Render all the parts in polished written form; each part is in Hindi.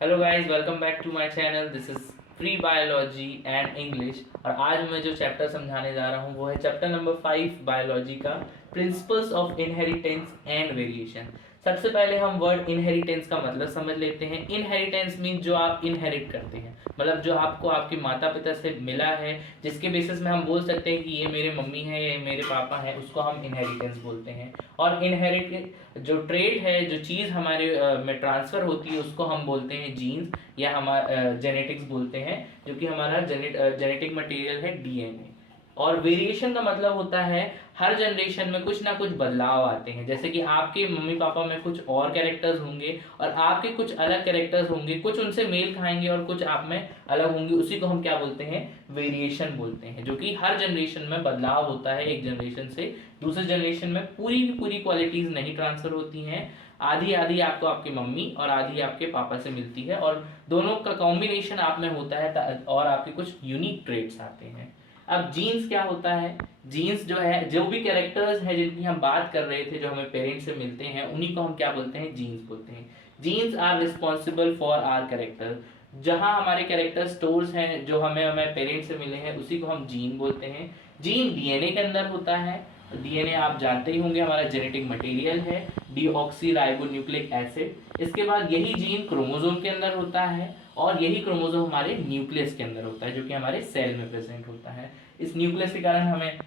Hello guys, welcome back to my channel. This is free biology and English. और आज मैं जो चैप्टर समझाने जा रहा हूँ वो है चैप्टर नंबर 5 बायोलॉजी का, principles of inheritance and variation. सबसे पहले हम वर्ड इनहेरिटेंस का मतलब समझ लेते हैं। इनहेरिटेंस मीन जो आप इनहेरिट करते हैं, मतलब जो आपको आपके माता पिता से मिला है, जिसके बेसिस में हम बोल सकते हैं कि ये मेरे मम्मी है, ये मेरे पापा है, उसको हम इनहेरिटेंस बोलते हैं। और इनहेरिट जो ट्रेट है, जो चीज़ हमारे में ट्रांसफ़र होती है, उसको हम बोलते हैं जीन्स या हमारा जेनेटिक्स बोलते हैं, जो कि हमारा जेनेटिक मटेरियल है, डीएनए। और वेरिएशन का मतलब होता है हर जनरेशन में कुछ ना कुछ बदलाव आते हैं। जैसे कि आपके मम्मी पापा में कुछ और कैरेक्टर्स होंगे और आपके कुछ अलग कैरेक्टर्स होंगे, कुछ उनसे मेल खाएंगे और कुछ आप में अलग होंगे। उसी को हम क्या बोलते हैं? वेरिएशन बोलते हैं। जो कि हर जनरेशन में बदलाव होता है, एक जनरेशन से दूसरे जनरेशन में पूरी की पूरी क्वालिटीज नहीं ट्रांसफर होती हैं। आधी आधी आपको आपकी मम्मी और आधी आपके पापा से मिलती है, और दोनों का कॉम्बिनेशन आप में होता है और आपके कुछ यूनिक ट्रेट्स आते हैं। अब जीन्स क्या होता है? जीन्स जो है, जो भी कैरेक्टर्स हैं जिनकी हम बात कर रहे थे, जो हमें पेरेंट्स से मिलते हैं, उन्हीं को हम क्या बोलते हैं? जीन्स बोलते हैं। Genes are responsible for our character. जहाँ हमारे कैरेक्टर स्टोर्स हैं, जो हमें हमें पेरेंट्स से मिले हैं, उसी को हम जीन बोलते हैं। जीन डीएनए के अंदर होता है। डीएनए आप जानते ही होंगे, हमारा जेनेटिक मटेरियल है, डीऑक्सी राइबोन्यूक्लिक एसिड। इसके बाद यही जीन क्रोमोसोम के अंदर होता है, और यही क्रोमोसोम हमारे न्यूक्लियस के अंदर होता है, जो कि हमारे सेल में प्रेजेंट होता है। इस न्यूक्लियस के कारण हमें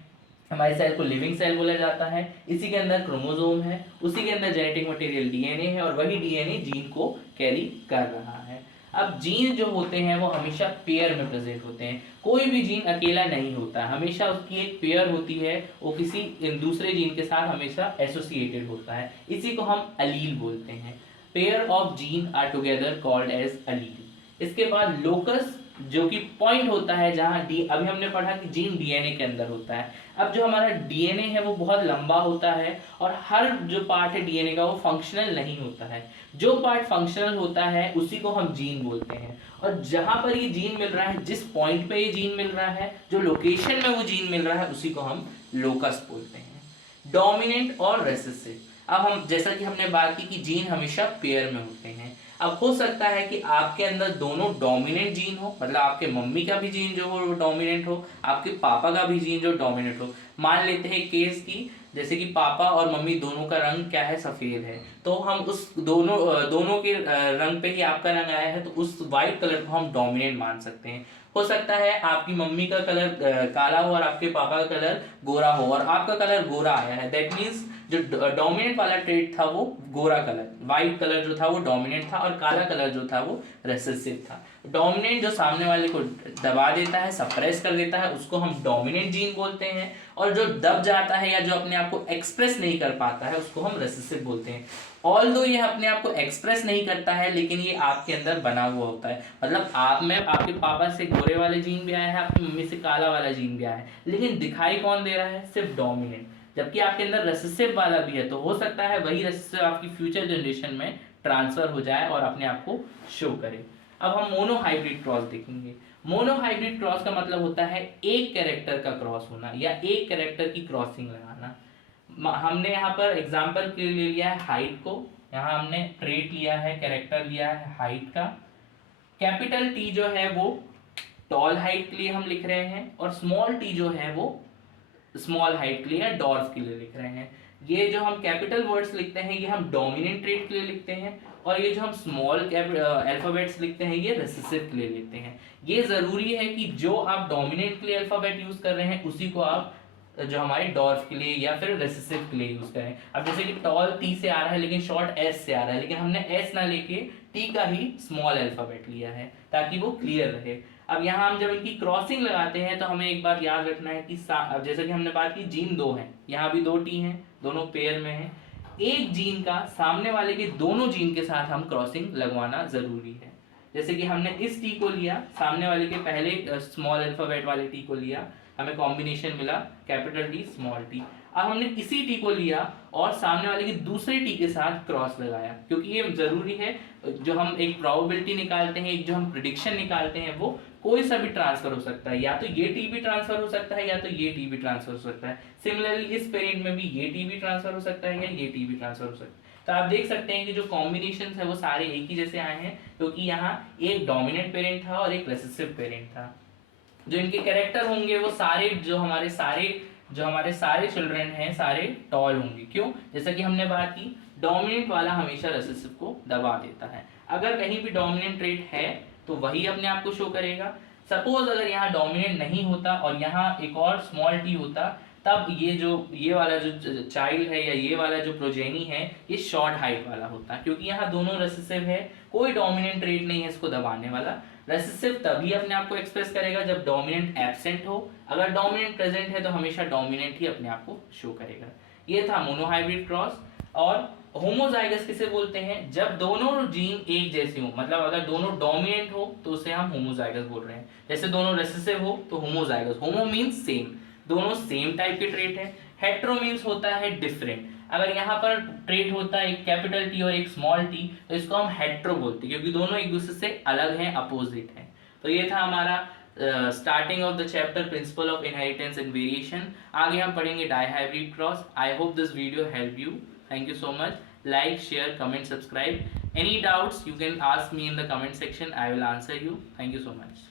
हमारे सेल को लिविंग सेल बोला जाता है। इसी के अंदर क्रोमोसोम है, उसी के अंदर जेनेटिक मटेरियल डीएनए है, और वही डीएनए जीन को कैरी कर रहा है। अब जीन जो होते हैं वो हमेशा पेयर में प्रेजेंट होते हैं। कोई भी जीन अकेला नहीं होता, हमेशा उसकी एक पेयर होती है, वो किसी दूसरे जीन के साथ हमेशा एसोसिएटेड होता है। इसी को हम अलील बोलते हैं। Pair of gene are together called as allele. इसके बाद लोकस, जो कि पॉइंट होता है जहां डी, अभी हमने पढ़ा कि जीन डीएनए के अंदर होता है। अब जो हमारा डीएनए है वो बहुत लंबा होता है, और हर जो पार्ट है डीएनए का वो फंक्शनल नहीं होता है। जो पार्ट फंक्शनल होता है उसी को हम जीन बोलते हैं। और जहां पर ये जीन मिल रहा है, जिस पॉइंट पे ये जीन मिल रहा है, जो लोकेशन में वो जीन मिल रहा है, उसी को हम लोकस बोलते हैं। डोमिनेंट और रेसेसिव। अब हम, जैसा कि हमने बात की कि जीन हमेशा पेयर में होते हैं। अब हो सकता है कि आपके अंदर दोनों डोमिनेंट जीन हो, मतलब आपके मम्मी का भी जीन जो हो वो डोमिनेंट हो, आपके पापा का भी जीन जो डोमिनेंट हो। मान लेते हैं केस की, जैसे कि पापा और मम्मी दोनों का रंग क्या है? सफेद है। तो हम उस दोनों के रंग पे ही आपका रंग आया है, तो उस वाइट कलर को हम डोमिनेंट मान सकते हैं। हो सकता है आपकी मम्मी का कलर काला हो और आपके पापा का कलर गोरा हो, और आपका कलर गोरा आया है। दैट मीन्स जो डोमिनेंट वाला ट्रेट था वो गोरा कलर, वाइट कलर जो था वो डोमिनेंट था, और काला कलर जो था वो रेसेसिव था। डोमिनेंट जो सामने वाले को दबा देता है, सप्रेस कर देता है, उसको हम डोमिनेंट जीन बोलते हैं। और जो दब जाता है या जो अपने आप को एक्सप्रेस नहीं कर पाता है, उसको हम रेसेसिव बोलते हैं। ऑल्दो ये अपने आप को एक्सप्रेस नहीं करता है, लेकिन ये आपके अंदर बना हुआ होता है। मतलब आप में आपके पापा से गोरे वाले जीन भी आया है, आपकी मम्मी से काला वाला जीन भी आया है, लेकिन दिखाई कौन दे रहा है? सिर्फ डोमिनेंट। जबकि आपके अंदर रेसेसिव वाला भी है, तो हो सकता है वही रेसेसिव आपकी फ्यूचर जनरेशन में ट्रांसफर हो जाए और अपने आप को शो करे। अब हम मोनोहाइब्रिड क्रॉस देखेंगे। मोनोहाइब्रिड क्रॉस का मतलब होता है एक कैरेक्टर का क्रॉस होना, या एक कैरेक्टर की क्रॉसिंग लगाना। हमने यहाँ पर एग्जाम्पल के लिए लिया है हाइट को। यहाँ हमने ट्रेट लिया है, कैरेक्टर लिया है हाइट का। कैपिटल टी जो है वो टॉल हाइट के लिए हम लिख रहे हैं, और स्मॉल टी जो है वो स्मॉल हाइट के लिए या डॉर्फ के लिए लिख रहे हैं। ये जो हम कैपिटल वर्ड्स लिखते हैं ये हम डोमिनेंट ट्रेट के लिए लिखते हैं, और ये जो हम स्मॉल अल्फाबेट्स लिखते हैं ये रिसेसिव के लिए लिखते हैं। ये जरूरी है कि जो आप डोमिनेंट के लिए अल्फाबेट यूज कर रहे हैं उसी को आप जो हमारे डॉर्फ के लिए या फिर रेसेसिव के लिए यूज करें। अब जैसे कि टॉल टी से आ रहा है लेकिन शॉर्ट एस से आ रहा है, लेकिन हमने एस ना लेके टी का ही स्मॉल अल्फाबेट लिया है ताकि वो क्लियर रहे। अब यहाँ हम जब इनकी क्रॉसिंग लगाते हैं तो हमें एक बात याद रखना है कि जैसे कि हमने बात की जीन दो हैं, यहाँ भी दो टी हैं, दोनों पेयर में हैं। एक जीन का सामने वाले के दोनों जीन के साथ हम क्रॉसिंग लगवाना जरूरी है। जैसे कि हमने इस टी को लिया, सामने वाले के पहले स्मॉल अल्फाबेट वाले टी को लिया, हमें कॉम्बिनेशन मिला कैपिटल टी स्मॉल टी। अब हमने इसी टी को लिया और सामने वाले के दूसरे टी के साथ क्रॉस लगाया, क्योंकि ये जरूरी है। जो हम एक प्रोबेबिलिटी निकालते हैं, एक जो हम प्रिडिक्शन निकालते हैं, वो कोई सा भी ट्रांसफर हो सकता है, या तो ये टी भी ट्रांसफर हो सकता है या तो ये टी भी ट्रांसफर हो सकता है। सिमिलरली इस पेरेंट में भी ये टी भी ट्रांसफर हो सकता है या ये टी भी ट्रांसफर हो सकता है। तो आप देख सकते हैं कि जो कॉम्बिनेशन है वो सारे एक ही जैसे आए हैं, क्योंकि यहाँ एक डोमिनेंट पेरेंट था और एक रेसेसिव पेरेंट था। जो इनके कैरेक्टर होंगे वो सारे जो हमारे सारे चिल्ड्रन हैं सारे टॉल होंगे। क्यों? जैसा कि हमने बात की, डोमिनेंट वाला हमेशा रेसेसिव को दबा देता है। अगर कहीं भी डोमिनेंट ट्रेट है तो वही अपने आप को शो करेगा। सपोज अगर यहाँ डोमिनेंट नहीं होता और यहाँ एक और स्मॉल टी होता, तब ये वाला जो चाइल्ड है या ये वाला जो प्रोजेनी है ये शॉर्ट हाइट वाला होता, क्योंकि यहाँ दोनों रेसेसिव है, कोई डोमिनेंट ट्रेट नहीं है इसको दबाने वाला। रेसेसिव तभी अपने आप को एक्सप्रेस करेगा जब डोमिनेंट एब्सेंट हो, अगर डोमिनेंट प्रेजेंट है तो हमेशा डोमिनेंट ही अपने आप को शो करेगा। ये था मोनोहाइब्रिड क्रॉस। और होमोजाइगस किसे बोलते हैं? जब दोनों जीन एक जैसे हो, मतलब अगर दोनों डोमिनेंट हो तो उसे हम होमोजाइगस बोल रहे हैं। जैसे दोनों रेसेसिव हो तो होमोजाइगस, होमो मीन्स सेम, दोनों सेम टाइप के ट्रेट है। हेट्रो मीन्स होता है डिफरेंट। अगर यहाँ पर ट्रेट होता है एक कैपिटल टी और एक स्मॉल टी तो इसको हम हेट्रो बोलते हैं, क्योंकि दोनों एक दूसरे से अलग हैं, अपोजिट हैं। तो ये था हमारा starting of the chapter principle of inheritance and variation. आगे हम पढ़ेंगे dihybrid cross. I hope this video help you. Thank you so much. Like, share, comment, subscribe. Any doubts you can ask me in the comment section. I will answer you. Thank you so much.